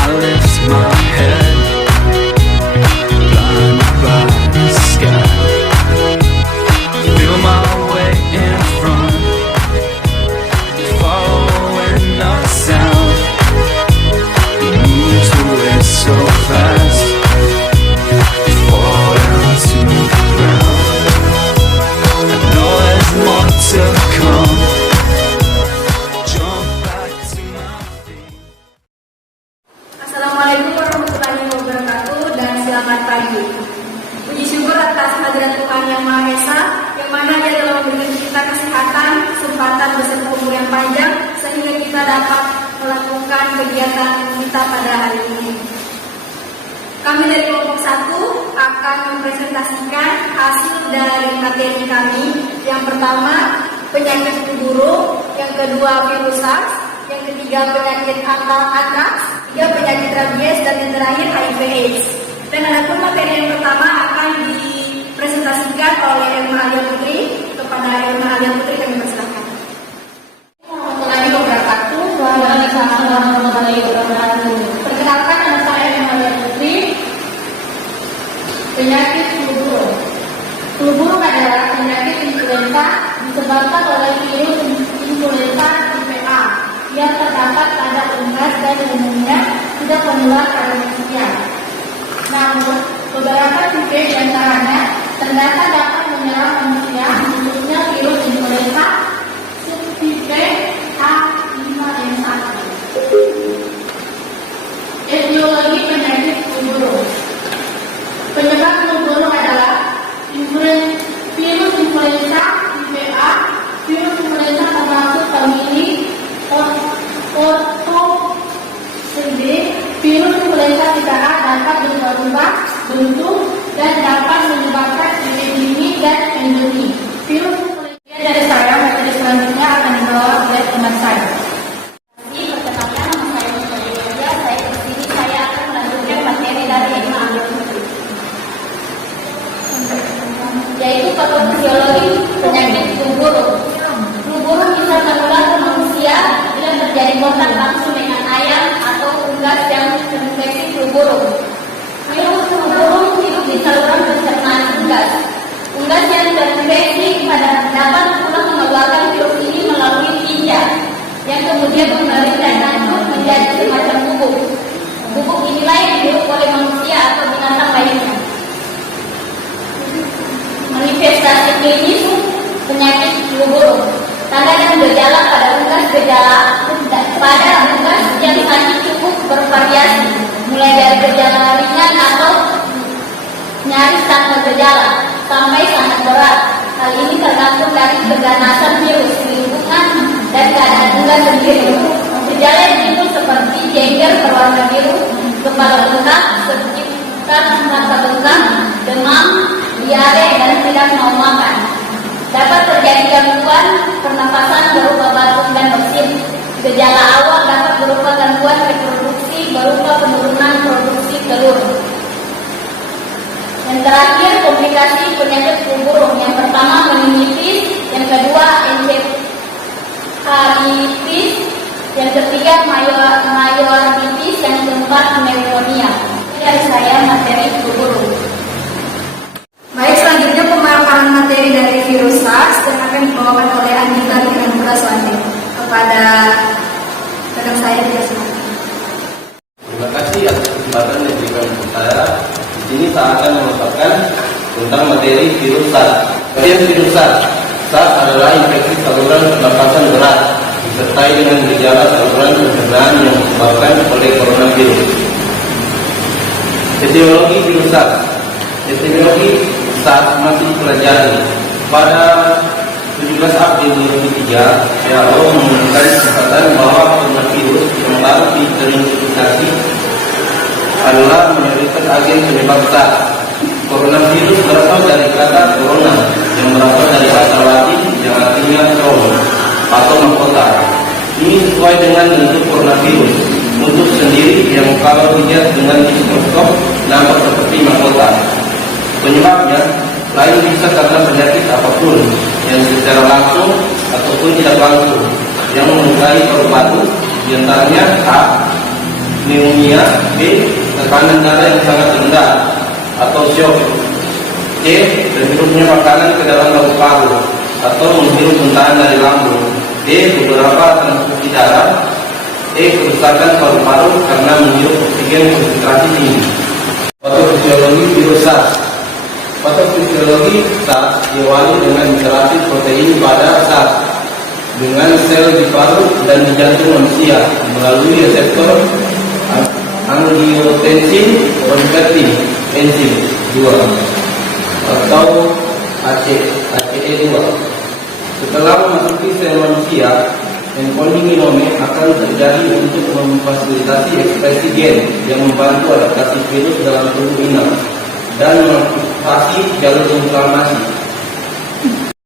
I lift my head, blinded by the sky. Feel my way in front, following the sound. It moves away so fast, fall down to the ground. I know there's more to come. Jump back to my feet. Assalamualaikum warahmatullahi wabarakatuh dan selamat pagi. Puji syukur atas hadirat Tuhan Yang Maha Esa, yang mana Dia telah memberikan kita kesehatan, kesempatan beserta umur yang panjang sehingga kita dapat melakukan kegiatan kita pada hari ini. Kami dari kelompok 1 akan mempresentasikan hasil dari materi kami. Yang pertama, penyakit flu burung, yang kedua virus SARS, yang ketiga penyakit antraks, tiga penyakit rabies, dan yang terakhir HIV/AIDS. Dan adapun materi yang pertama akan dipresentasikan oleh Irma Alia Putri. Kepada Irma Alia Putri kami persilakan. Warahmatullahi wabarakatuh. Waalaikumsalam warahmatullahi wabarakatuh. Perkenalkan, nama saya Irma Alia Putri. Penyakit flu burung. Flu burung adalah penyakit influenza disebabkan oleh virus influenza tipe A yang terdapat pada unggas dan umumnya tidak menular pada manusia. Namun, beberapa tipe di antaranya ternyata dapat menyerang manusia, khususnya virus influenza subtipe A5N1. Etiologi penyakit flu burung. Penyebab flu burung adalah virus influenza tipe A. Virus influenza termasuk famili Orthobacillus. Virus influenza tipe A dapat berubah-ubah bentuk dan dapat menyebabkan epidemi dan endemi. Virus influenza dari saya, materi selanjutnya akan dibawa oleh teman saya. Perkenalkan, nama saya Musari Wajah. Saya kesini, saya akan melanjutkan materi dari Irma Alia Putri, yaitu patofisiologi penyakit flu burung. Flu burung bisa menular ke manusia bila terjadi kontak langsung dengan ayam atau unggas yang terinfeksi flu burung. Virus flu burung hidup di saluran pencernaan unggas. Unggas yang terinfeksi dapat pula mengeluarkan virus ini melalui tinja, yang kemudian kembali dan lanjut menjadi semacam bubuk. Bubuk inilah yang dihirup oleh manusia atau binatang lainnya. Manifestasi klinis penyakit flu burung. Tanda dan gejala pada unggas yang sakit cukup bervariasi, mulai dari gejala ringan atau nyaris tanpa gejala sampai sangat berat. Hal ini tergantung dari keganasan virus, lingkungan, dan keadaan unggas sendiri. Gejala yang timbul seperti jengger berwarna biru, kepala bengkak, sekitar rasa bengkak, demam, diare, dan tidak mau makan. Dapat terjadi gangguan pernafasan berupa batuk dan bersin. Gejala awal dapat berupa gangguan reproduksi berupa penurunan produksi telur. Yang terakhir, komplikasi penyakit flu burung. Yang pertama meningitis, yang kedua encephalitis, yang ketiga myocarditis, yang keempat pneumonia. Dari saya materi flu burung. Baik, selanjutnya pemaparan materi dari virus SARS yang akan dibawakan oleh Andika dengan Praswandi. Kepada rekan saya dipersilakan. Terima kasih atas kesempatan yang diberikan kepada saya. Di sini saya akan memaparkan tentang materi virus SARS. Virus SARS. SARS adalah infeksi saluran pernapasan berat disertai dengan gejala saluran pencernaan yang disebabkan oleh coronavirus. Etiologi virus SARS. Etiologi SARS masih dipelajari. Pada 17 April 2003, WHO mengumumkan kesempatan bahwa coronavirus yang baru teridentifikasi adalah mayoritas agen penyebab SARS. Coronavirus berasal dari kata corona yang berasal dari bahasa Latin yang artinya crown atau mahkota. Ini sesuai dengan bentuk coronavirus. Bentuk sendiri yang kalau dilihat dengan mikroskop nampak seperti mahkota. Penyebabnya lain bisa karena penyakit apapun yang secara langsung ataupun tidak langsung yang melukai paru-paru, diantaranya A. Pneumonia, B. Tekanan darah yang sangat rendah atau shock, C. Terhirupnya makanan ke dalam paru-paru atau menghirup muntahan dari lambung, D. Beberapa transfusi darah, E. Kerusakan paru-paru karena menghirup oksigen konsentrasi tinggi. Patofisiologi virus SARS. Patofisiologi SARS diawali dengan interaksi protein pada SARS dengan sel di paru dan di jantung manusia melalui reseptor angiotensin converting enzim 2 atau ACE2. Setelah memasuki sel manusia, enfolding genome akan terjadi untuk memfasilitasi ekspresi gen yang membantu adaptasi virus dalam tubuh inang dan mengaktifasi jalur inflamasi.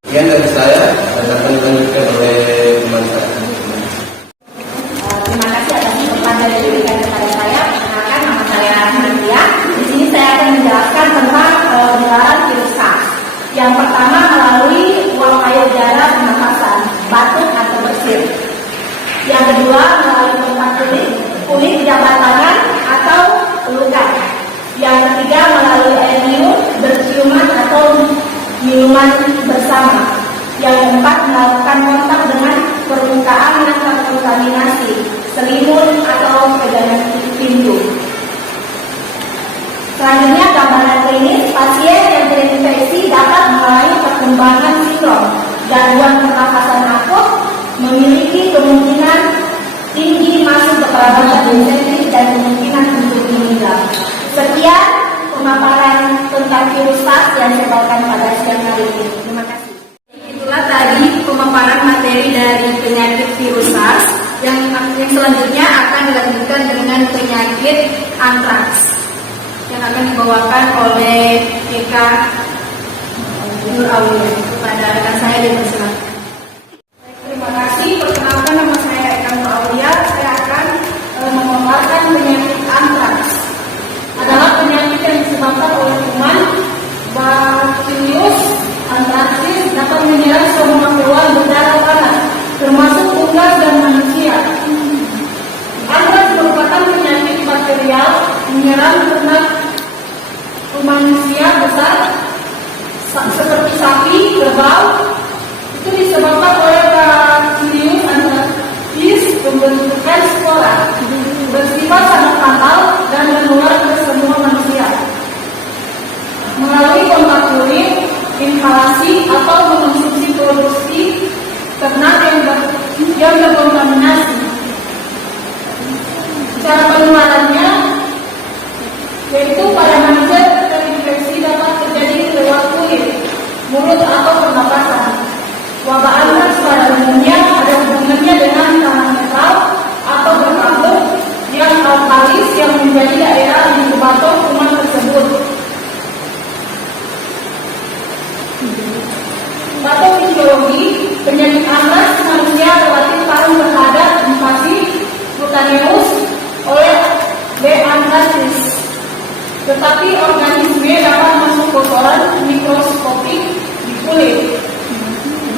Sekian dari saya, dan akan dilanjutkan oleh teman saya. Terima kasih atas kesempatan yang diberikan kepada saya. Perkenalkan, nama saya Nadia. Di sini saya akan menjelaskan tentang penularan virus SARS. Yang pertama melalui uap air udara pernapasan, batuk atau bersin. Yang kedua melalui kontak kulit, jabat tangan atau pelukan. Yang ketiga melalui air minum, berciuman atau minuman bersama. Yang keempat melakukan kontak dengan permukaan yang terkontaminasi, selimut atau pegangan pintu. Selanjutnya gambaran klinis, pasien yang terinfeksi dapat mengalami perkembangan sindrom gangguan pernafasan akut, memiliki kemungkinan tinggi masuk ke perawatan intensif dan kemungkinan untuk meninggal. Sekian pemaparan tentang virus SARS yang saya bawakan pada siang hari ini. Terima kasih. Itulah tadi pemaparan materi dari penyakit virus SARS yang selanjutnya akan dilanjutkan dengan penyakit antraks yang akan dibawakan oleh PK Nur Aulia. Kepada rekan saya dipersilakan. Terima kasih. Perkenalkan, nama saya Eka Nur Aulia. Saya akan memaparkan penyakit antraks. Adalah penyakit yang disebabkan oleh kuman Bacillus anthracis, dapat menyerang semua hewan berdarah panas, termasuk unggas dan manusia. Antraks merupakan penyakit bakterial menyerang ternak manusia besar seperti sapi, kerbau. Itu disebabkan oleh Bacillus anthracis pembentukan spora, bersifat sangat fatal dan menular ke semua manusia melalui kontak kulit, inhalasi atau mengonsumsi produksi ternak yang terkontaminasi. Cara penularannya yaitu pada manusia terinfeksi dapat terjadi lewat kulit, mulut atau pernapasan. Wabah antraks pada umumnya ada hubungannya dengan tanah netral atau berkabut yang alkalis yang menjadi daerah inkubator kuman tersebut. Patofisiologi penyakit antraks manusia relatif paling terhadap invasi cutaneous oleh B. anthracis, tetapi organisme dapat masuk kotoran mikroskopik di kulit.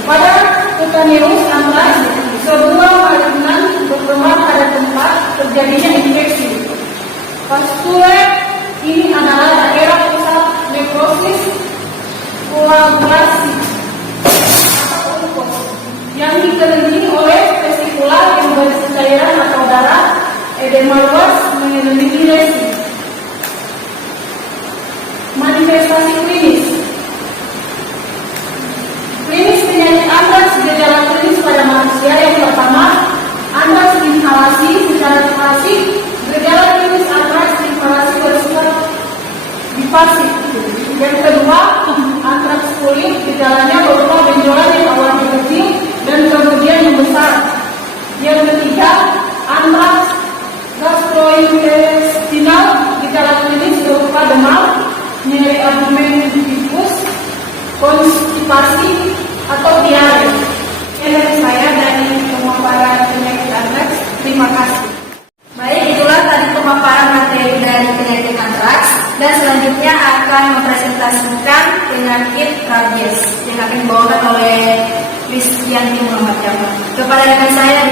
Pada cutaneous anthrax, sebuah malinan berkembang pada tempat terjadinya infeksi. Pastule ini adalah daerah pusat nekrosis koagulasi atau unkos yang dikelilingi oleh vesikular yang berisi cairan atau darah, edema luas mengelilingi lesi. Manifestasi klinis. Klinis penyakit antraks, gejala klinis pada manusia yang pertama, antraks inhalasi secara pasif. Gejala klinis antraks inhalasi bersifat difasif. Yang kedua, antraks kulit, gejalanya berupa benjolan yang awalnya kecil dan kemudian yang besar. Yang ketiga, antraks gastrointestinal, gejala klinis berupa demam, nyeri abdomen difus, konstipasi atau diare. Dari saya dari pemaparan penyakit antraks. Terima kasih. Baik, itulah tadi pemaparan materi dari penyakit antraks, dan selanjutnya akan mempresentasikan penyakit rabies yang akan dibawakan oleh Kristianti Muhammad Jamal. Kepada rekan saya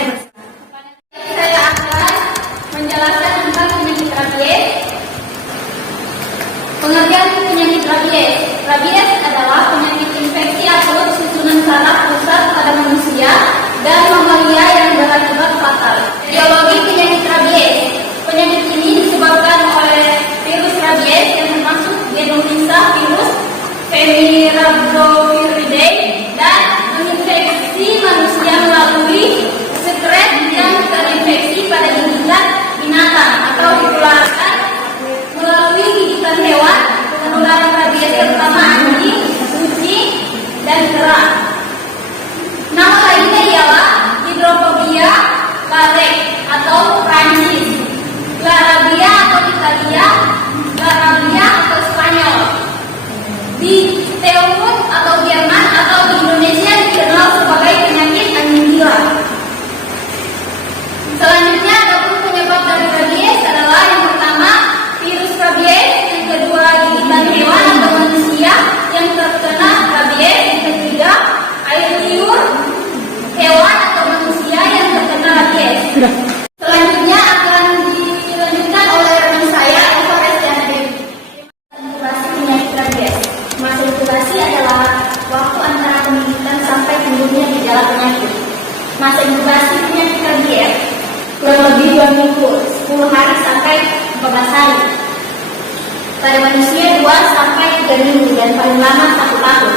dan paling lama 1 tahun.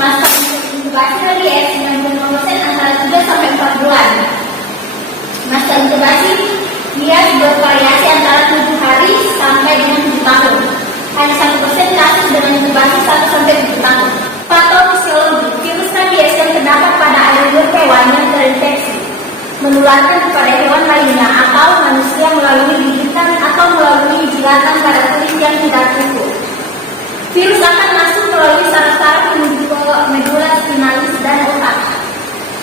Masa inkubasi rabies 95% antara 3 sampai 4 bulan. Masa inkubasi bias bervariasi antara 7 hari sampai dengan 7 tahun. Hanya 1% kasus dengan inkubasi 1 sampai 7 tahun. Patofisiologi, virus rabies yang terdapat pada air liur hewan yang terinfeksi menularkan kepada hewan lainnya atau manusia melalui gigitan atau melalui jilatan pada kulit yang tidak tutup. Virus akan masuk melalui saraf-saraf menuju ke medula spinalis dan otak,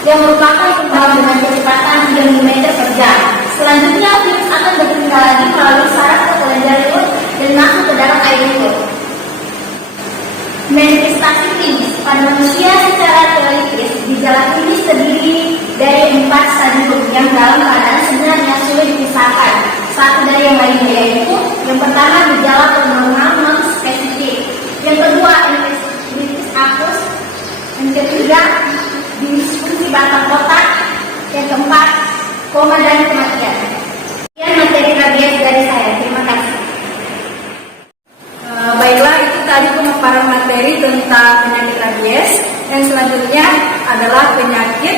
yang merupakan kembang dengan kecepatan 3 mm per jam. Selanjutnya, virus akan berpindah lagi melalui saraf ke kelenjar liur dan masuk ke dalam air liur. Manifestasi klinis pada manusia secara teoritis, gejala klinis terdiri dari 4 stadium yang dalam keadaan sebenarnya sulit dipisahkan satu dari yang lainnya, yaitu yang pertama gejala pneumonia non spesifik, yang kedua infeksi akut, yang ketiga disfungsi batang otak, yang keempat koma dan kematian. Sekian materi rabies dari saya. Terima kasih. Baiklah, itu tadi pemaparan materi tentang penyakit rabies. Yang selanjutnya adalah penyakit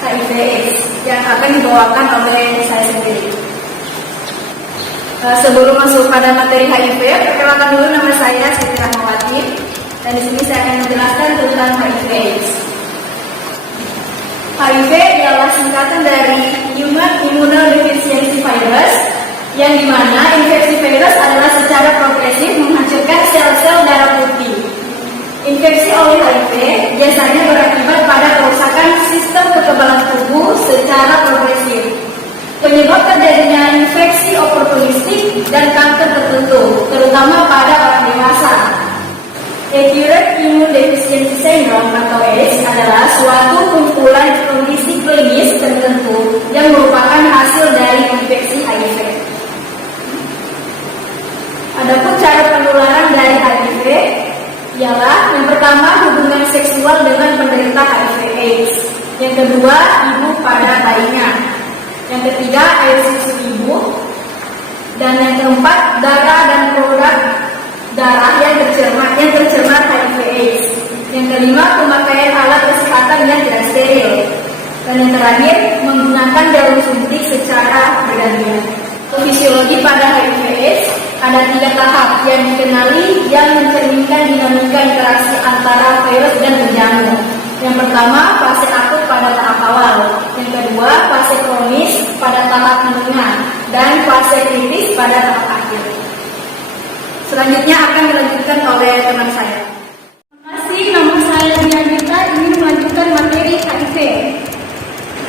HIV/AIDS yang akan dibawakan oleh saya sendiri. Sebelum masuk pada materi HIV, perkenalkan dulu nama saya Siti Rahmawati, dan di sini saya akan menjelaskan tentang HIV/AIDS. HIV adalah singkatan dari Human Immunodeficiency Virus, yang dimana infeksi virus adalah secara progresif menghancurkan sel-sel darah putih. Infeksi oleh HIV biasanya berakibat pada kerusakan sistem kekebalan tubuh secara progresif. Penyebab terjadinya infeksi oportunistik dan kanker tertentu, terutama pada orang dewasa. Acute Immunodeficiency Syndrome atau AIDS adalah suatu kumpulan kondisi klinis tertentu yang merupakan hasil dari infeksi HIV. Adapun cara penularan dari HIV ialah yang pertama hubungan seksual dengan penderita HIV/AIDS, yang kedua ibu pada bayinya, yang ketiga air susu ibu, dan yang keempat darah dan produk darah yang tercemar HIV/AIDS, yang kelima pemakaian alat kesehatan yang tidak steril, dan yang terakhir menggunakan jarum suntik secara bergantian. Fisiologi pada HIV/AIDS ada 3 tahap yang dikenali yang mencerminkan dinamika interaksi antara virus dan penjamu. Yang pertama, fase akut pada tahap awal. Yang kedua, fase kronis pada tahap menengah, dan fase kritis pada tahap akhir. Selanjutnya akan dilanjutkan oleh teman saya. Terima kasih, nama saya Dianita, ingin melanjutkan materi HIV.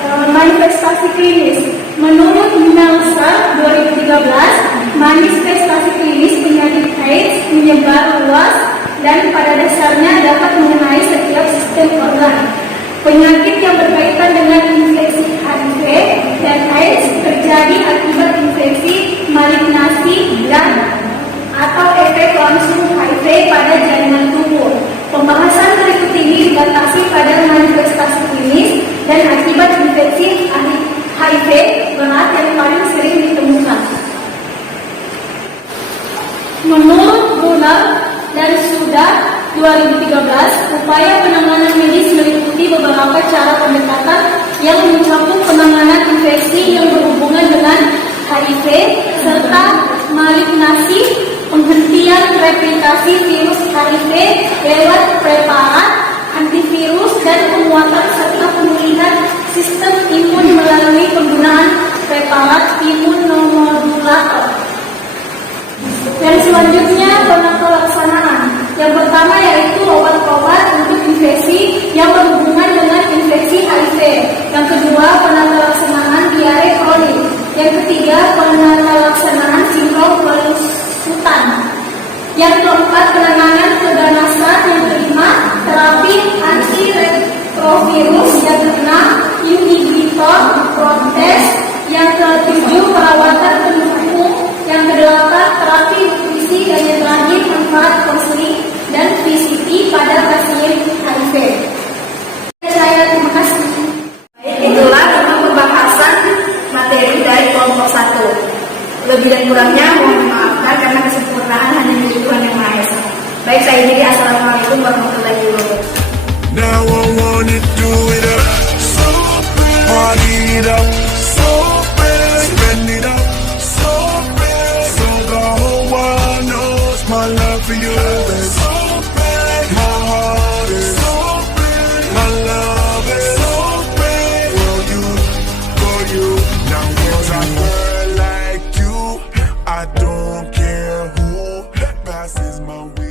Manifestasi klinis. Menurut Melsa 2013, manifestasi klinis penyakit AIDS menyebar luas dan pada dasarnya dapat mengenai setiap sistem organ. Penyakit yang berkaitan dengan infeksi HIV dan AIDS terjadi akibat infeksi, malignasi, dan atau efek langsung HIV pada jaringan tubuh. Pembahasan berikut ini dibatasi pada manifestasi klinis dan akibat infeksi HIV berat yang paling sering ditemukan. Menurut Muller dan Suda 2013, upaya penanganan medis meliputi beberapa cara pendekatan yang mencakup penanganan infeksi yang berhubungan dengan HIV serta malignasi, penghentian replikasi virus HIV lewat preparat antivirus, dan penguatan serta pemulihan sistem imun melalui penggunaan preparat imunomodulator. Dan selanjutnya penata laksanaan. Yang pertama yaitu obat-obat untuk infeksi yang berhubungan dengan infeksi HIV. Yang kedua, penata laksanaan diare kronik. Yang ketiga, penata laksanaan sindrom pelusutan. Yang keempat, penanganan keganasan. Yang kelima, terapi antiretrovirus. Yang keenam, inhibitor protes. Yang ketujuh, perawatan pendukung. Yang kedelapan, terapi nutrisi. Dan yang terakhir, manfaat konseling dan VCT pada pasien HIV. Saya terima kasih. Itulah tentang pembahasan materi dari kelompok 1. Lebih dan kurangnya mohon dimaafkan karena kesempurnaan hanya milik Tuhan Yang Maha Esa. Baik, saya diri. Assalamualaikum warahmatullahi wabarakatuh. Now I wanna do it up, so bad. Party it up, so bad. Spend it up, so bad. So the whole world knows my love for you is so bad. My heart is so bad. My love is so bad. For you. Now once I girl like you, I don't care who passes my way.